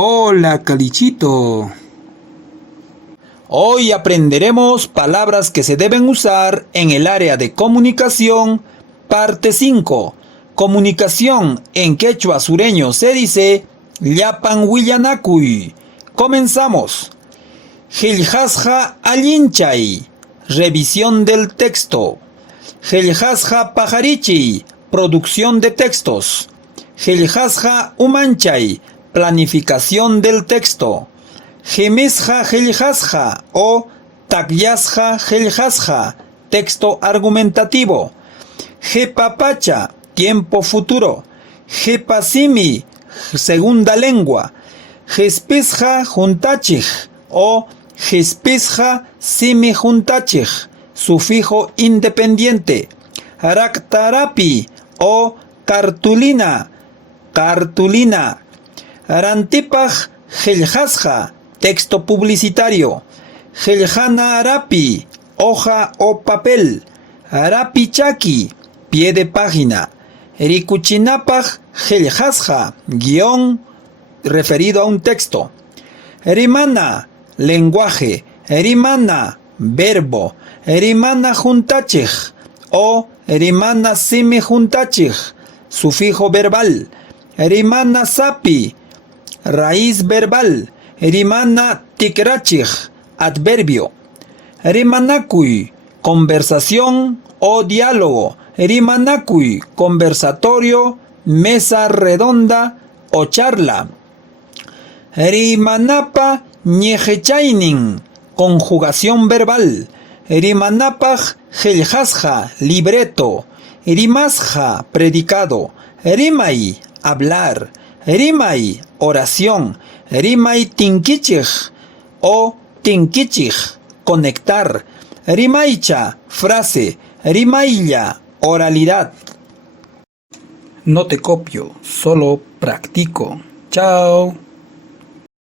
Hola, Calichito. Hoy aprenderemos palabras que se deben usar en el área de comunicación, parte 5. Comunicación en quechua sureño se dice Llapan Willanakuy. Comenzamos. Qillqasqa allinchay. Revisión del texto. Qillqasqa pajarichiy. Producción de textos. Qillqasqa umanchay. Planificación del texto. Qimishqa qillqasqa o takyasqa qillqasqa. Texto argumentativo. Qhipapacha, tiempo futuro. Qhipasimi, segunda lengua. Qhispisqa juntachij o qhispisqa simi juntachij, sufijo independiente. Raktarapi o cartulina, cartulina. Rantipaj qillqasqa, texto publicitario. Qillqana arapi, hoja o papel. Arapichaki, pie de página. Rikuchinapaj qillqasqa, guión referido a un texto. Rimana, lenguaje. Rimana, verbo. Rimana juntachij o rimana simi juntachij, sufijo verbal. Rimana sapi, raíz verbal. Rimana tikrachij, adverbio. Rimanakuy, conversación o diálogo. Rimanakuy, conversatorio, mesa redonda o charla. Rimanapa ñeqechaynin, conjugación verbal. Rimanapaj qillqasqa, libreto. Rimasqa, predicado. Rimay, hablar. Rimay, oración. Rimay tinkichij o tinkichij, conectar. Rimaycha, frase. Rimaylla, oralidad. No te copio, solo practico. Chao.